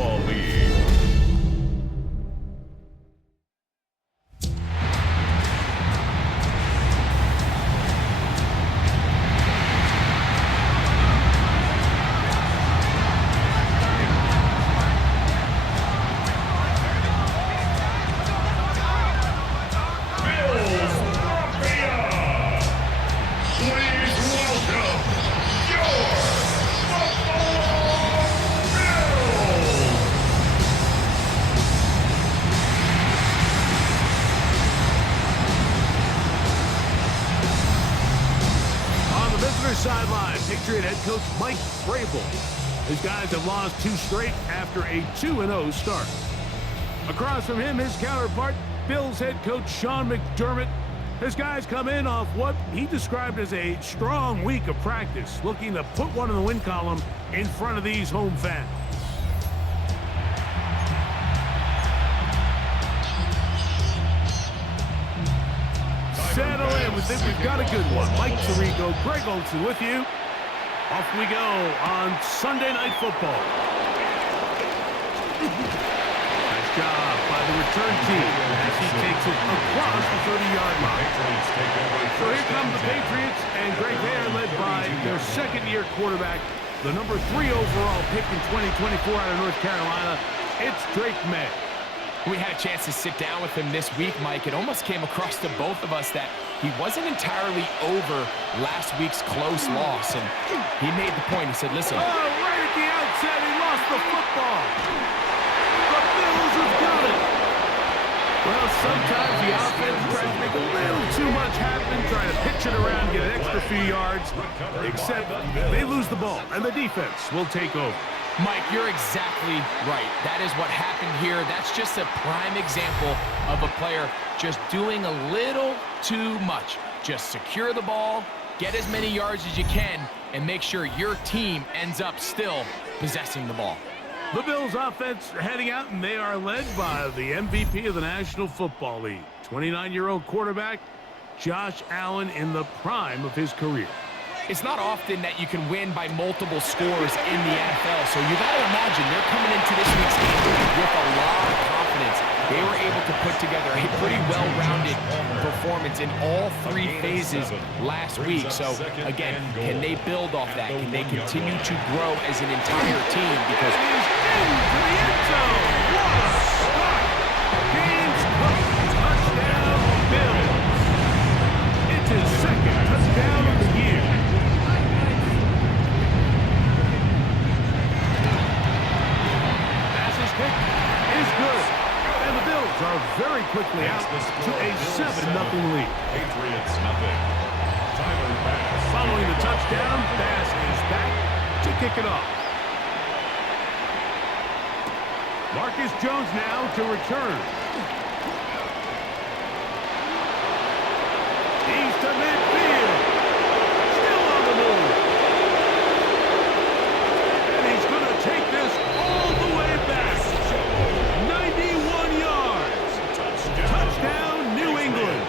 Football League. Sideline, Patriot head coach Mike Vrabel. His guys have lost 2 straight after a 2-0 start. Across from him, his counterpart, Bills head coach Sean McDermott. His guys come in off what he described as a strong week of practice, looking to put one in the win column in front of these home fans. Settle in. We think we've got a good one. Mike Tirico, Greg Olsen with you. Off we go on Sunday Night Football. Nice job by the return team as he takes it across the 30-yard line. So here come the Patriots, and Greg, they are led by their second-year quarterback, the number 3 overall pick in 2024 out of North Carolina. It's Drake May. We had a chance to sit down with him this week, Mike. It almost came across to both of us that he wasn't entirely over last week's close loss. And he made the point. He said, listen. Oh, right at the outset, he lost the football. The Bills have got it. Well, sometimes the offense tries to make a little too much happen, trying to pitch it around, get an extra few yards, except they lose the ball, and the defense will take over. Mike, you're exactly right. That is what happened here. That's just a prime example of a player just doing a little too much. Just secure the ball, get as many yards as you can, and make sure your team ends up still possessing the ball. The Bills offense heading out, and they are led by the MVP of the National Football League, 29-year-old quarterback Josh Allen in the prime of his career. It's not often that you can win by multiple scores in the NFL, so you got to imagine they're coming into this week's game with a lot of confidence. They were able to put together a pretty well-rounded performance in all 3 phases last week. So, again, can they build off that? Can they continue to grow as an entire team? Because he's into the end zone. What a start! Game's close. Touchdown, Bills. It's his second touchdown of the year. Is good, and the Bills are very quickly out to a 7-0 lead. Patriots nothing. Tyler Bass. Following the touchdown, Bass is back to kick it off. Marcus Jones now to return. He's to midfield. Still on the move. And he's going to take this all the way back. 91 yards. Touchdown, New England.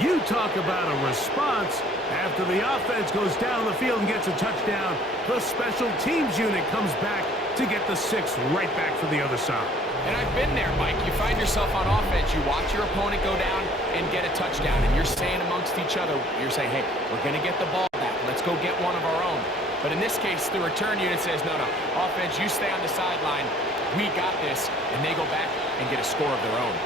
You talk about a response. After the offense goes down the field and gets a touchdown, the special teams unit comes back to get the 6 right back for the other side. And I've been there, Mike. You find yourself on offense, you watch your opponent go down and get a touchdown, and you're saying amongst each other, you're saying, hey, we're going to get the ball back. Let's go get one of our own. But in this case, the return unit says, no, offense, you stay on the sideline. We got this. And they go back and get a score of their own.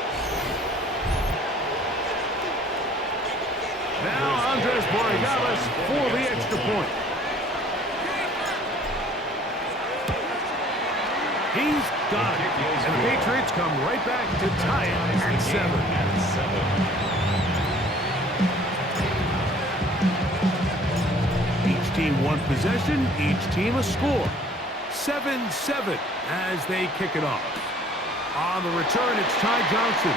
Now Andres Borregales for the extra point. He's got it. And the Patriots come right back to tie it at 7. Each team one possession, each team a score. 7-7 as they kick it off. On the return, it's Ty Johnson.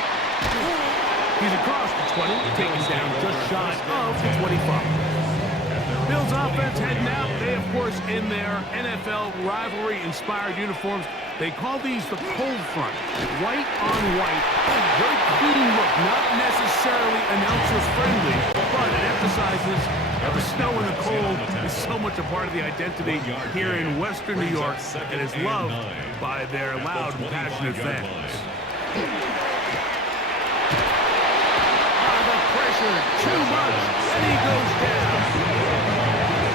He's across the 20, taken down just shy of the 25. Bills offense heading out. They, of course, in their NFL rivalry-inspired uniforms. They call these the cold front. White on white. Very clean look. Not necessarily announcer-friendly, but it emphasizes Now, the snow and the cold is so much a part of the identity here in Western New York and is loved by their loud and passionate fans. The pressure, too much, and he goes down.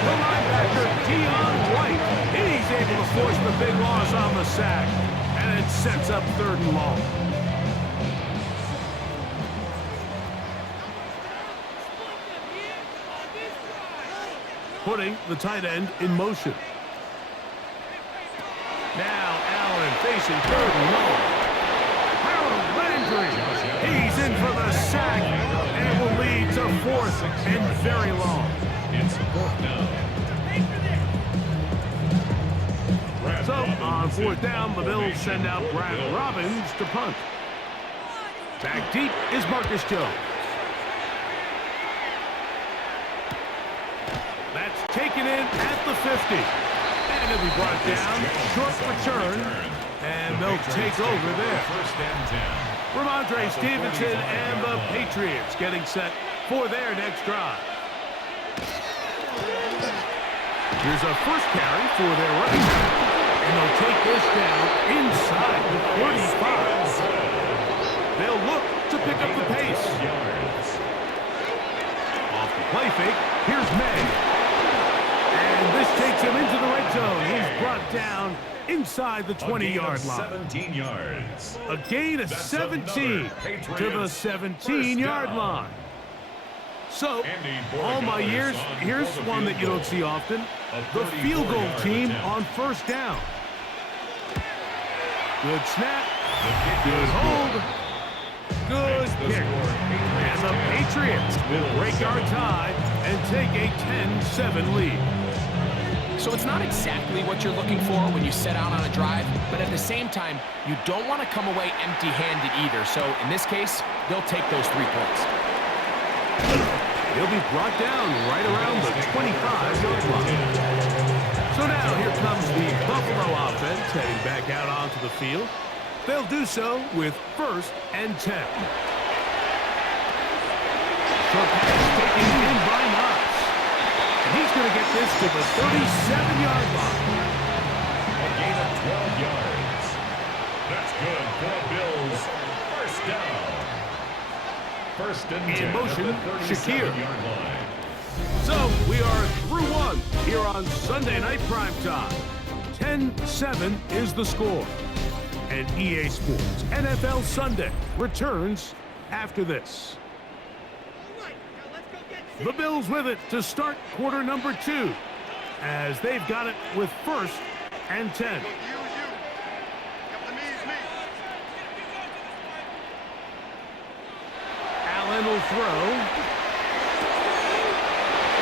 The linebacker, Dion White, he's able to force the big loss on the sack, and it sets up 3rd and long. Putting the tight end in motion. Now Allen facing 3rd and long. Harold Landry, he's in for the sack, and it will lead to 4th and very long. It's 4th down. So on 4th down, the Bills send out Brad Robbins to punt. Back deep is Marcus Jones. That's taken in at the 50. And it'll be brought down. Short return. And they'll take over there. 1st and 10. Ramondre Stevenson and the Patriots getting set for their next drive. Here's a first carry for their running back. And they'll take this down inside the 45. They'll look to pick up the pace. Off the play fake, here's May. And this takes him into the red zone. He's brought down inside the 20-yard line. 17 yards. A gain of 17 to the 17-yard line. So, all my years, here's one that you don't see often. The field goal team on 1st down. Good snap. Good hold. Good kick. And the Patriots will break our tie and take a 10-7 lead. So it's not exactly what you're looking for when you set out on a drive, but at the same time, you don't want to come away empty-handed either. So in this case, they'll take those 3 points. He'll be brought down right around the 25-yard line. So now here comes the Buffalo offense heading back out onto the field. They'll do so with 1st and 10. Short pass taken in by Knox. And he's going to get this to the 37-yard line. A gain of 12 yards. That's good for Bills. 1st down. 1st and 10. In motion, Shakir. Yard line. So we are through 1 here on Sunday Night Primetime. 10-7 is the score. And EA Sports NFL Sunday returns after this. The Bills with it to start quarter number 2, as they've got it with 1st and 10. Allen will throw.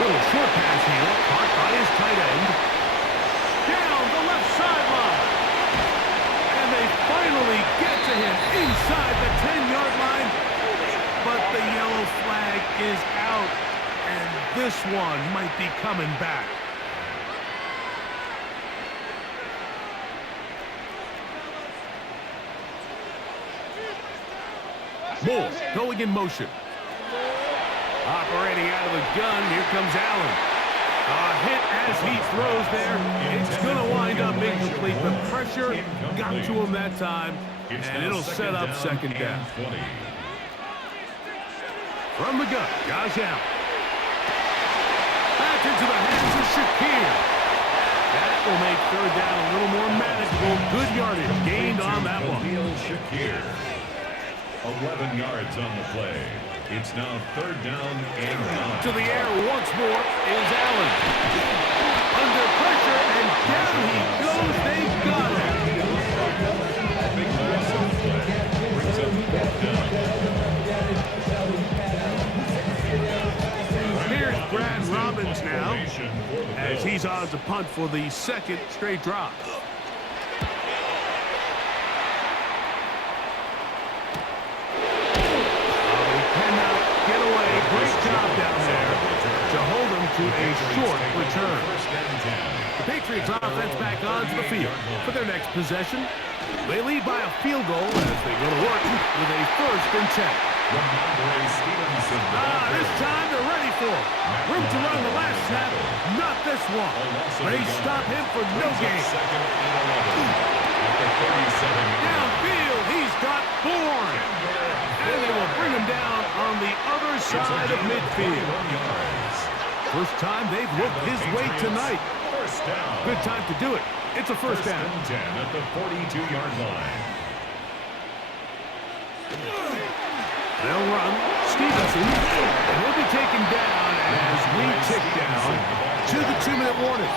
Little short pass here, caught by his tight end. Down the left sideline. And they finally get to him inside the 10-yard line. But the yellow flag is out. And this one might be coming back. Moore going in motion. Operating out of the gun, here comes Allen. A hit as he throws there. It's going to wind up incomplete. The pressure got to him that time, and it'll set up 2nd down. From the gun, Josh Allen. Back into the hands of Shakir. That will make 3rd down a little more manageable. Good yardage gained on that one. Shakir. 11 yards on the play. It's now 3rd down and 9. To the air once more is Allen. Under pressure, and down he goes. They've got him. Big loss on the play. Brings up 4th down. Here's Brad Robbins now, as he's on to punt for the 2nd straight drive. Great job down there to hold them to a short return. The Patriots offense back onto the field for their next possession. They lead by a field goal as they go to work with a 1st and 10. This time they're ready for it. Room to run the last snap, not this one. They stop him for no gain. Downfield, he's got Bourne. And they will bring him down on the other side of midfield. First time they've looked his way tonight. Good time to do it. It's a first down. 10 at the 42-yard line. They'll run. Stevenson, and he'll be taken down as we tick down to the 2-minute warning.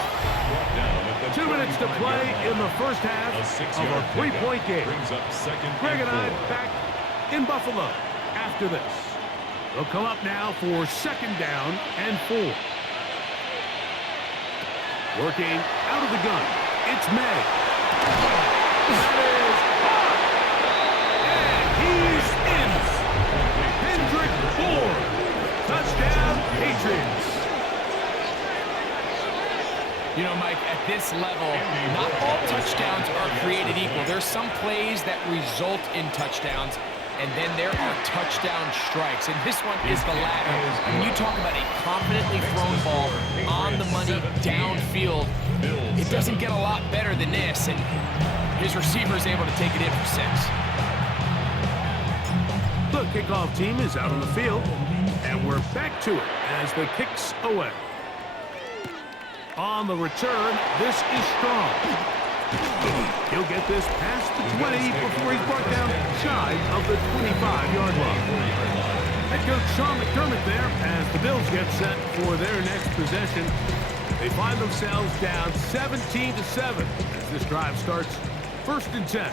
2 minutes to play in the first half of a 3-point game. Greg and I back in Buffalo after this. They'll come up now for second down and 4. Working out of the gun. It's May. That is hot. And he's in. Hendrick Bourne. Touchdown, Patriots. You know, Mike, at this level, not all touchdowns are created equal. There's some plays that result in touchdowns, and then there are touchdown strikes. And this one is the latter. When you talk about a confidently thrown ball on the money downfield, it doesn't get a lot better than this. And his receiver is able to take it in for 6. The kickoff team is out on the field, and we're back to it as the kick's away. On the return, this is Strong. He'll get this past the 20 before he's brought down shy of the 25-yard line. Head coach Sean McDermott there as the Bills get set for their next possession. They find themselves down 17-7 as this drive starts 1st and 10.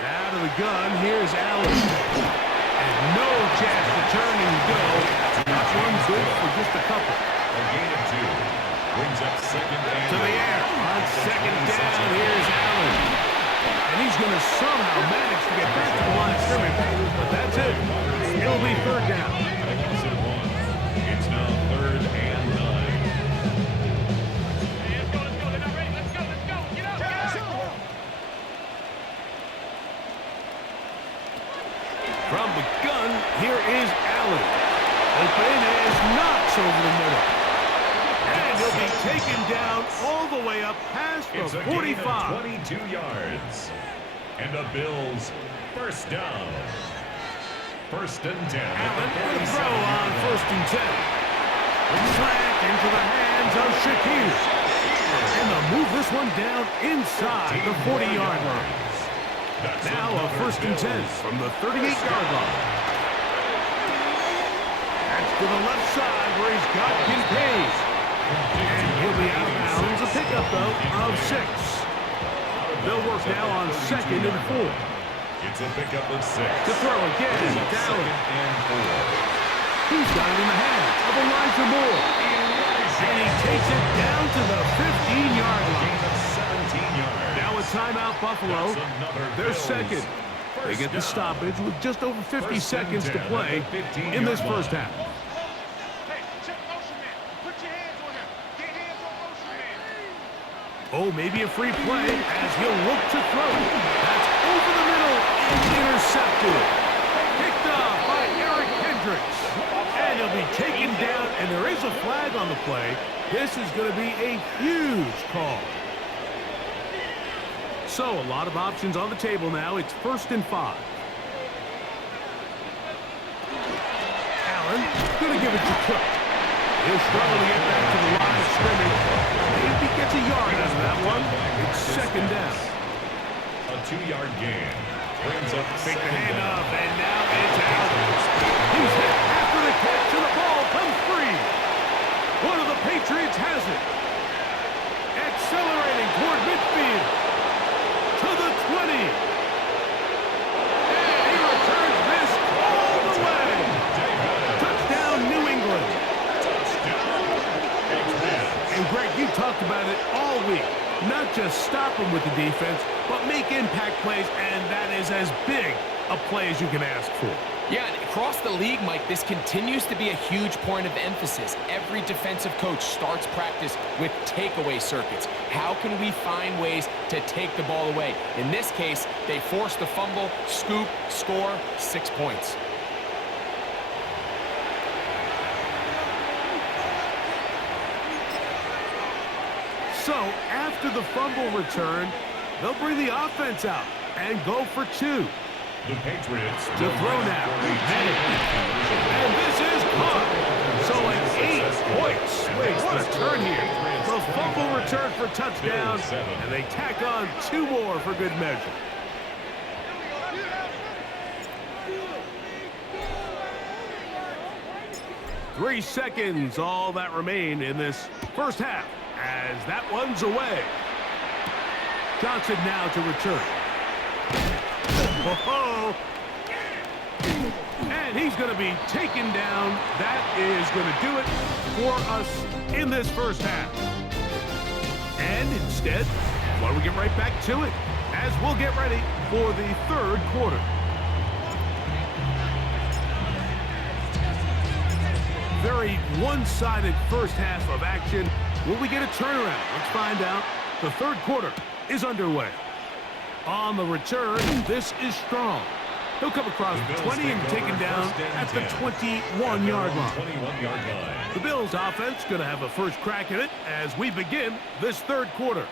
Out of the gun, here's Allen. And no chance to turn and go. Not one good for just a couple. A gain of 2. Brings up second down. To the air. On second down, here's Allen. And he's going to somehow manage to get back to the line of scrimmage. But that's it. It'll be 3rd down. It's now 3rd and 9. From the gun, here is Allen. Open is knocks over the middle. And he'll be taken down all the way up past the 45. 22 yards. And the Bills first down. 1st and 10. Allen with a throw on 1st and 10. The slant into the hands of Shakir. And they'll move this one down inside the 40-yard line. Now a 1st and 10 from the 38-yard line. That's to the left side where he's got Kincaid. And he'll be out of bounds. A pickup, though, of 6. They'll work now on 2nd and 4. It's a pickup of 6. To throw again, down. He's got it in the hands of Elijah Moore. And he takes it down to the 15-yard line. Now a timeout, Buffalo. They're second. They get the stoppage with just over 50 seconds to play in this first half. Oh, maybe a free play as he'll look to throw. That's over the middle and intercepted. Picked up by Eric Hendricks. And he'll be taken down, and there is a flag on the play. This is going to be a huge call. So, a lot of options on the table now. It's 1st and 5. Allen going to give it to Cook. He'll struggle to get back to the line of scrimmage. Maybe gets a yard out of that one. It's 2nd down. A 2-yard gain. Brings up Take the hand up, and now it's Allen. He's hit after the catch, and the ball comes free. One of the Patriots has it. Accelerating toward midfield. To the 20. And he returns this all the way. Touchdown, New England. And Greg, you talked about it all week. Not just stop them with the defense, but make impact plays, and that is as big of play as you can ask for. Yeah, and across the league, Mike, this continues to be a huge point of emphasis. Every defensive coach starts practice with takeaway circuits. How can we find ways to take the ball away? In this case, they force the fumble, scoop, score, 6 points. So, after the fumble return, they'll bring the offense out and go for 2. The Patriots To throw now. And this is caught. So an 8-point swing. What a turn here. The fumble return for touchdown, and they tack on 2 more for good measure. Three seconds, all that remain in this first half, as that one's away. Johnson now to return. Oh, and he's going to be taken down. That is going to do it for us in this first half. And instead, why don't we get right back to it as we'll get ready for the third quarter. Very one-sided first half of action. Will we get a turnaround? Let's find out. The third quarter is underway. On the return, this is Strong. He'll come across the 20 and taken down at the 21-yard line. The Bills offense going to have a first crack at it as we begin this third quarter.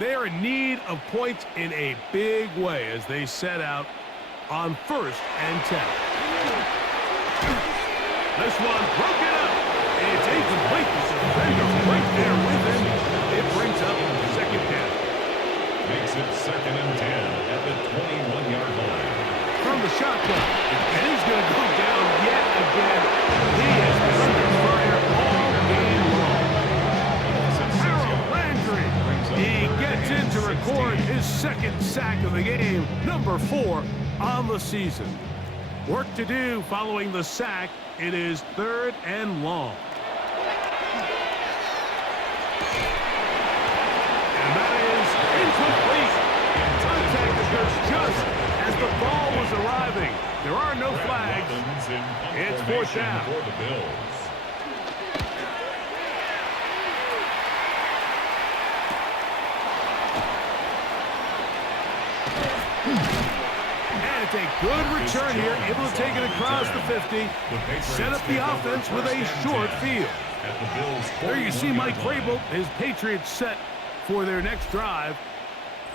They are in need of points in a big way as they set out on 1st and 10. This one broken up. It's incomplete. Defender right there with him. It brings up second down. Makes it 2nd and 10 at the 21-yard line. From the shotgun, and he's going to go down yet again. He has been under fire all game long. Harold Landry, he gets in to record his 2nd sack of the game, number 4 on the season. Work to do following the sack. It is 3rd and long. And that is incomplete. Contact occurs just as the ball was arriving. There are no flags. It's 4th down. For the Bills. And it's a good return here, able to take it across the 50. Set up the offense with a short field. There you see Mike Vrabel, his Patriots set for their next drive.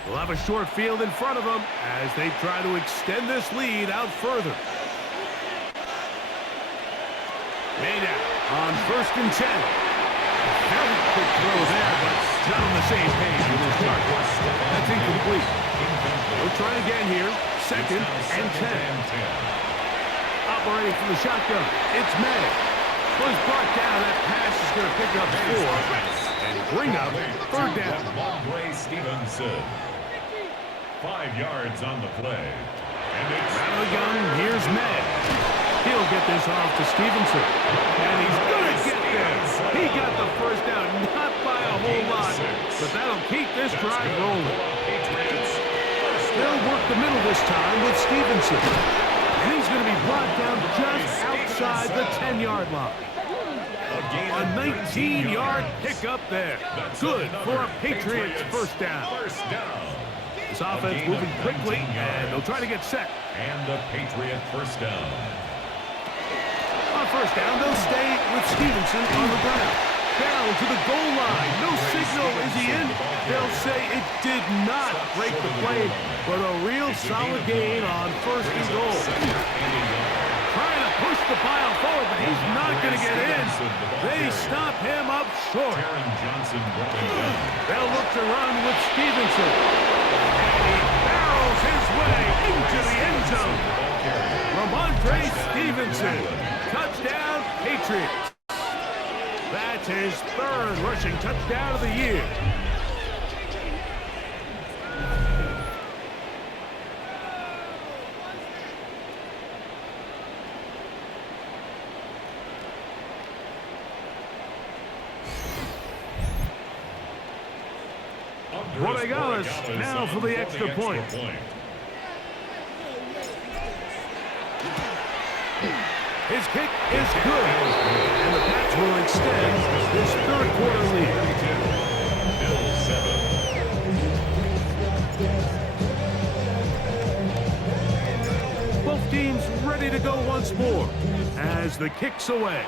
They'll have a short field in front of them as they try to extend this lead out further. Made out on 1st and 10. Very quick throw there, but not on the same page with his target. That's incomplete. We'll try again here. 2nd and 10. Operating from the shotgun, it's May. Was brought down. That pass is going to pick up 4 and bring up 3rd down. Stevenson. 5 yards on the play. And it's out of the gun. Here's May. He'll get this off to Stevenson. And he's going to get there. He got the first down, not by a whole lot, but that'll keep this drive rolling. They'll work the middle this time with Stevenson. And he's going to be brought down just outside the 10-yard line. A 19-yard pickup there. Good for a Patriots first down. This offense moving quickly, and they'll try to get set. And the Patriot first down. On first down, they'll stay with Stevenson on the ground. Down to the goal line. No signal. Is he in? They'll say it did not break the play, but a real solid gain on 1st and goal. Trying to push the pile forward, but he's not going to get in. They stop him up short. They'll look to run with Stevenson. And he barrels his way into the end zone. Ramondre Stevenson. Touchdown, Patriots. That's his 3rd rushing touchdown of the year. Borregales now for the extra point. His kick is good. And the Pats will extend this third quarter lead. Bills 7. Both teams ready to go once more as the kick's away.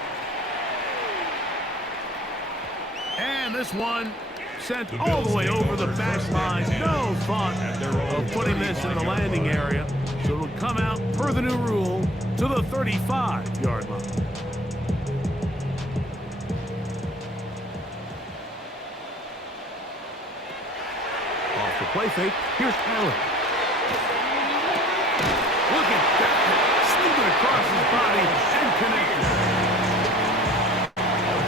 And this one sent all the way over the baseline. No thought of putting this in the landing area. So it'll come out per the new rule to the 35-yard line. Off the play fake, here's Allen. Look at that. Sneaking across his body and connected. A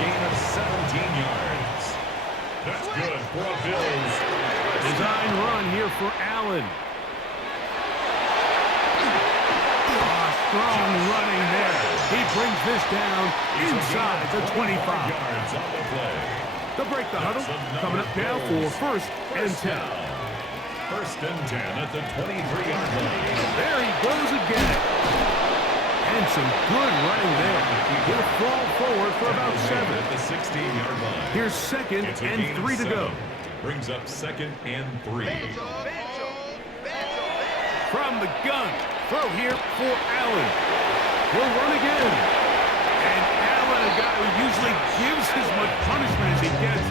gain of 17 yards. That's good for a Bills. Design run here for Allen. Strong running there. He brings this down inside the 25. Yards on the play. They'll break the huddle. Coming up now for first and 10. First and 10 at the 23-yard line. There he goes again. And some good running there. He'll fall forward for about 7. At the 16-yard line. Here's second and 3 to go. Brings up second and 3. From the gun. Throw here for Allen. He'll run again. And Allen, a guy who usually gives as much punishment as he gets,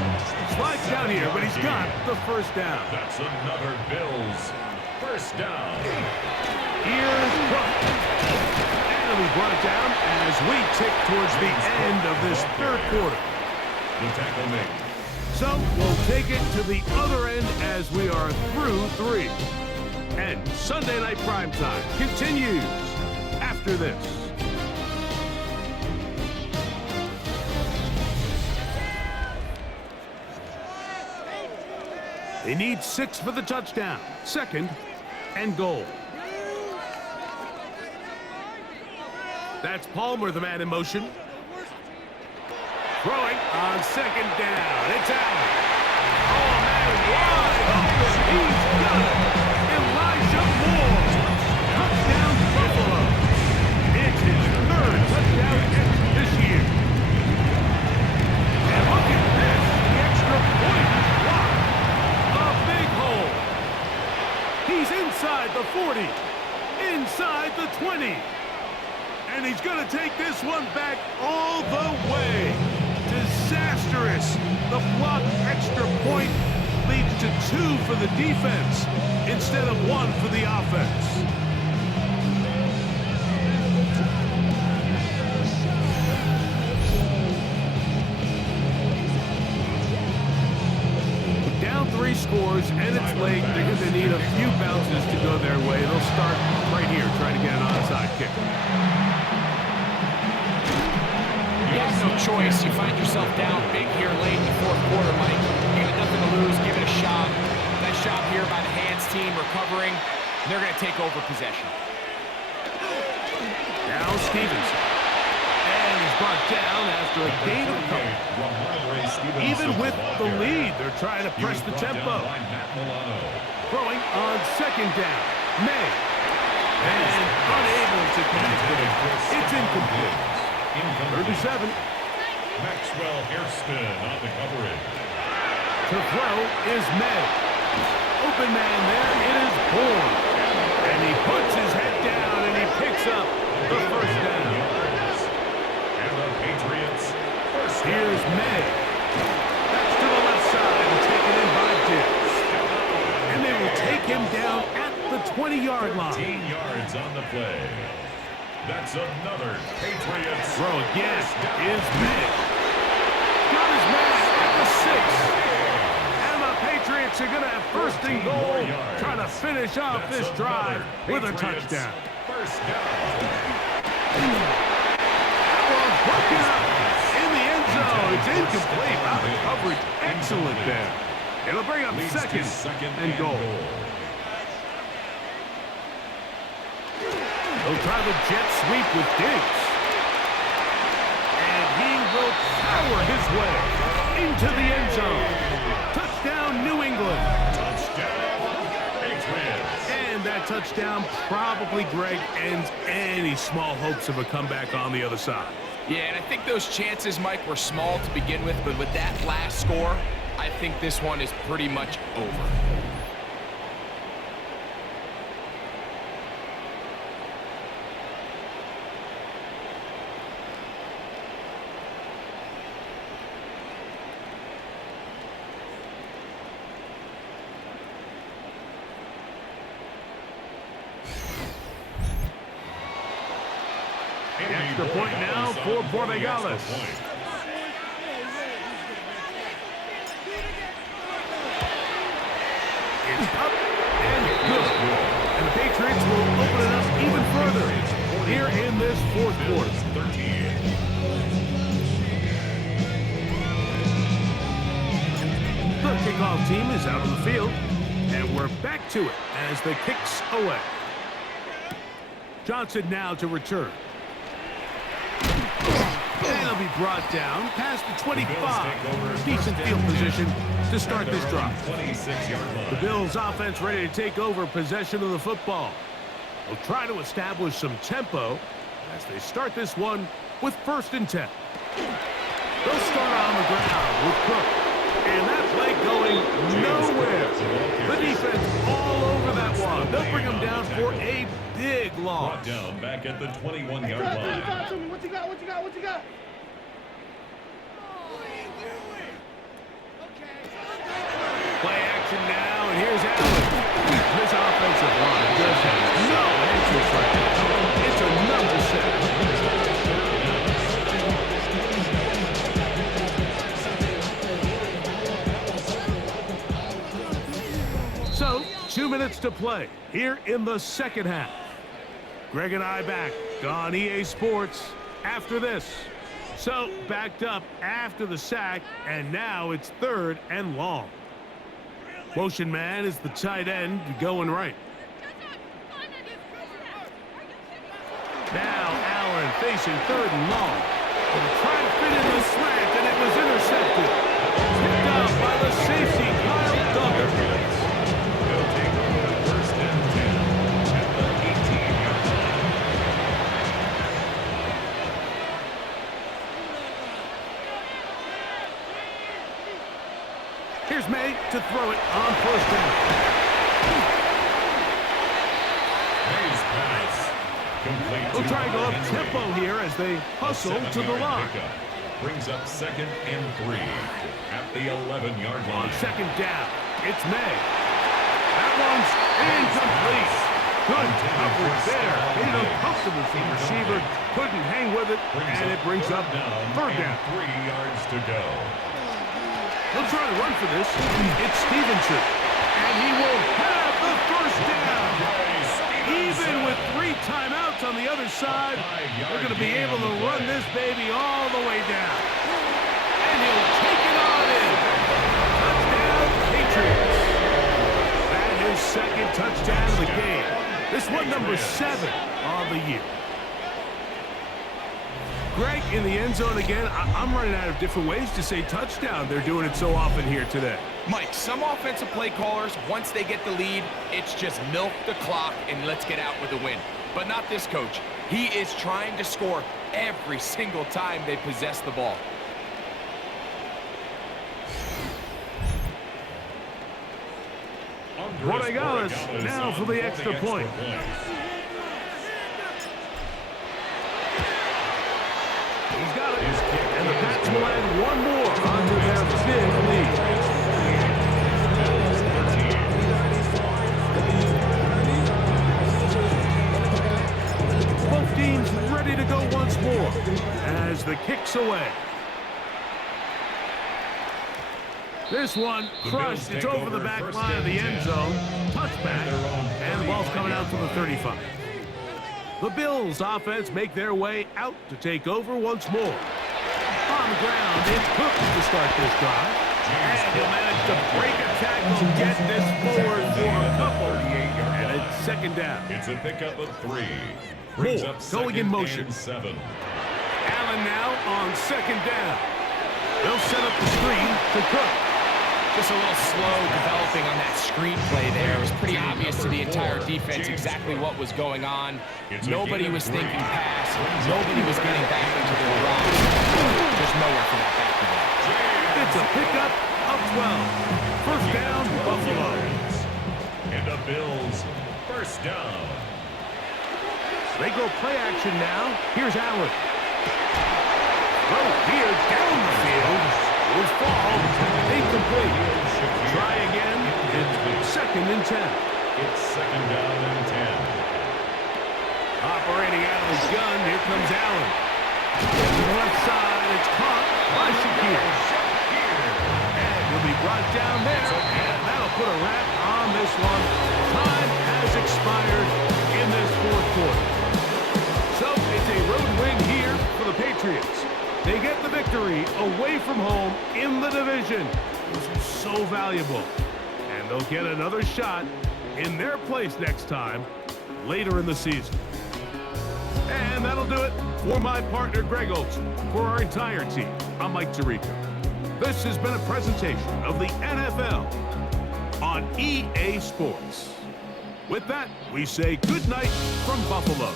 slides down here, but he's got the first down. That's another Bills first down. Here's Cook. And we brought it down as we tick towards the end of this third quarter. The tackle made. So we'll take it to the other end as we are through 3. And Sunday Night Primetime continues after this. They need 6 for the touchdown. Second and goal. That's Palmer, the man in motion. Throwing on second down. It's Allen. Oh, man, wide open. He's got it. Elijah Moore. Touchdown, Buffalo. It's his third touchdown catch this year. And look at this. The extra point block. A big hole. He's inside the 40. Inside the 20. And he's going to take this one back all the way. Disastrous. The blocked extra point leads to 2 for the defense instead of 1 for the offense. Down 3 scores, and it's late. They're going to need a few bounces to go their way. They'll start right here, trying to get an onside kick. You have no choice. You find yourself down big here late in the fourth quarter, Mike. You got nothing to lose. Give it a shot. Nice job here by the hands team recovering. They're going to take over possession. Now Stevenson. And he's brought down after a gain of a couple. Even with the lead, they're trying to press the tempo. Throwing on second down. May. And unable to connect with it. It's incomplete. 37. Maxwell Hairston on the coverage. To throw is May. Open man there. It is Bourne. And he puts his head down and he picks up the first down. And the Patriots first down. Here's May. That's to the left side and taken in by Diggs. And they will take him down at the 20-yard line. 15 yards on the play. That's another Patriots. Throw again is May. Got his man at the 6. And the Patriots are going to have first and goal, trying to finish off this drive with a touchdown. First down. Broken up in the end zone. It's incomplete. Out of coverage. Excellent there. It'll bring up second and goal. They'll try the jet sweep with Diggs. And he will power his way into the end zone. Touchdown, New England. Touchdown, Patriots. And that touchdown probably, Greg, ends any small hopes of a comeback on the other side. Yeah, and I think those chances, Mike, were small to begin with, but with that last score, I think this one is pretty much over. The extra point now for Patriots. It's up and good. And the Patriots will open it up even further here in this fourth quarter. The kickoff team is out on the field, and we're back to it as the kicks away. Johnson now to return. And he'll be brought down past the 25. Decent field position to start this drive. The Bills offense ready to take over possession of the football. They'll try to establish some tempo as they start this one with 1st and 10. They'll start on the ground with Cook. And that play going nowhere. The defense all over that one. They'll bring him down for a big loss. Down back at the 21-yard line. What you got? What you got? What you got? Play action now, and here's Allen. This offensive line just has no answers right now. It's another set. So, 2 minutes to play here in the second half. Greg and I back on EA Sports after this. So, backed up after the sack, and now it's 3rd and long. Motion man is the tight end going right. Now Allen facing 3rd and long. Trying to fit in the slant, and it was intercepted. Picked out by the safety, Kyle Duggar. They'll take over 1st and 10 at the 18-yard line. Here's May to throw it on 1st down. May's pass. Complete They'll to try and go up Henry. tempo here as they hustle to the line. Pickup brings up 2nd and 3 at the 11-yard On line. 2nd down, it's May. That one's incomplete. Good coverage there. Made it uncomfortable for the receiver. Couldn't hang with it, and it brings up 3rd down. 3 yards to go. He'll try to run for this. It's Stevenson. And he will have the 1st down. Even with 3 timeouts on the other side, they're going to be able to run this baby all the way down. And he'll take it on in. Touchdown, Patriots. That is 2nd touchdown of the game. This one number 7 on the year. Greg, in the end zone again, I'm running out of different ways to say touchdown. They're doing it so often here today. Mike, some offensive play callers, once they get the lead, it's just milk the clock and let's get out with a win. But not this coach. He is trying to score every single time they possess the ball. Patriots now for the extra point. He's got it. And the Pats will add one more onto their big lead. Both teams ready to go once more as the kick's away. This one crushed. It's over the back line of the end zone. Touchback. And the ball's coming out to the 35. The Bills offense make their way out to take over once more. On the ground, it's Cook to start this drive. And he'll manage to break a tackle, get this forward for a couple. And it's 2nd down. It's a pickup of 3. Brings up going in motion. 7. Allen now on 2nd down. They'll set up the screen to Cook. Just a little slow developing on that screenplay there. It was pretty obvious to the entire defense exactly what was going on. Nobody was thinking pass. Nobody was getting back into their run. There's nowhere for that back to go. It's a pickup of 12. First down, Buffalo. And the Bills, first down. They go play action now. Here's Allen. Throw here down the field. Will fall. Incomplete. Try again. It's second and 10. It's second down and 10. Operating out of his gun. Here comes Allen. To the left side. It's caught by Shakir. And he'll be brought down there. And that'll put a wrap on this one. Time has expired in this fourth quarter. So it's a road win here for the Patriots. They get the victory away from home in the division. This is so valuable. And they'll get another shot in their place next time later in the season. And that'll do it for my partner, Greg Olson. For our entire team, I'm Mike Tirico. This has been a presentation of the NFL on EA Sports. With that, we say good night from Buffalo.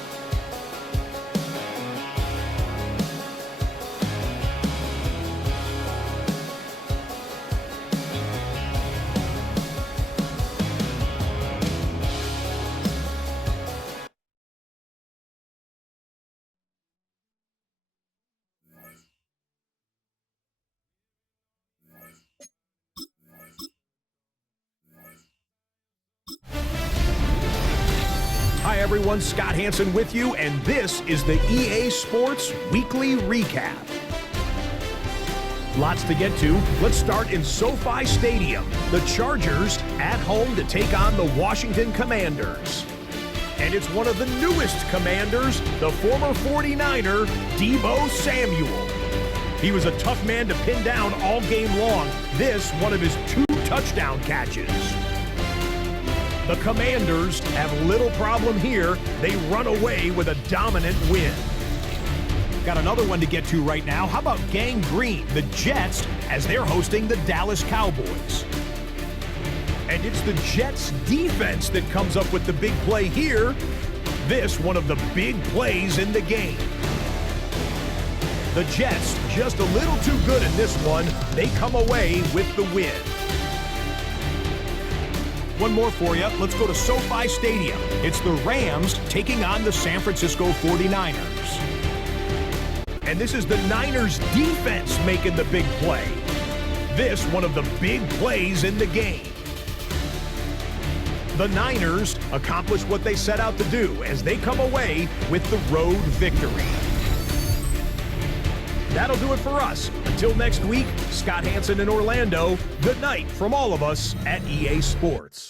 Hi everyone, Scott Hansen with you, and this is the EA Sports Weekly Recap. Lots to get to. Let's start in SoFi Stadium. The Chargers at home to take on the Washington Commanders. And it's one of the newest Commanders, the former 49er, Deebo Samuel. He was a tough man to pin down all game long. This, one of his 2 touchdown catches. The Commanders have little problem here. They run away with a dominant win. Got another one to get to right now. How about Gang Green, the Jets, as they're hosting the Dallas Cowboys? And it's the Jets defense that comes up with the big play here. This, one of the big plays in the game. The Jets just a little too good in this one. They come away with the win. One more for you. Let's go to SoFi Stadium. It's the Rams taking on the San Francisco 49ers. And this is the Niners defense making the big play. This, one of the big plays in the game. The Niners accomplish what they set out to do as they come away with the road victory. That'll do it for us. Until next week, Scott Hansen in Orlando, good night from all of us at EA Sports.